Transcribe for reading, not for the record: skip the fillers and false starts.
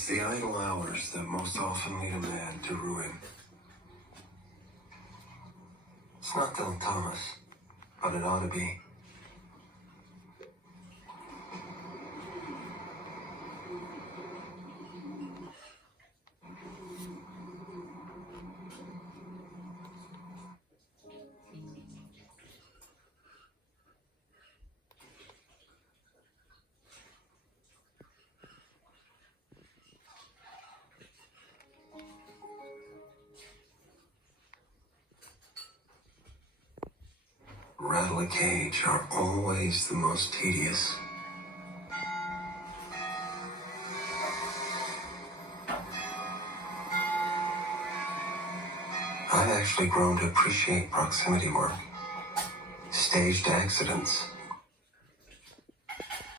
It's the idle hours that most often lead a man to ruin. It's not Dylan Thomas, but it ought to be. Rattle a cage are always the most tedious. I've actually grown to appreciate proximity work. Staged accidents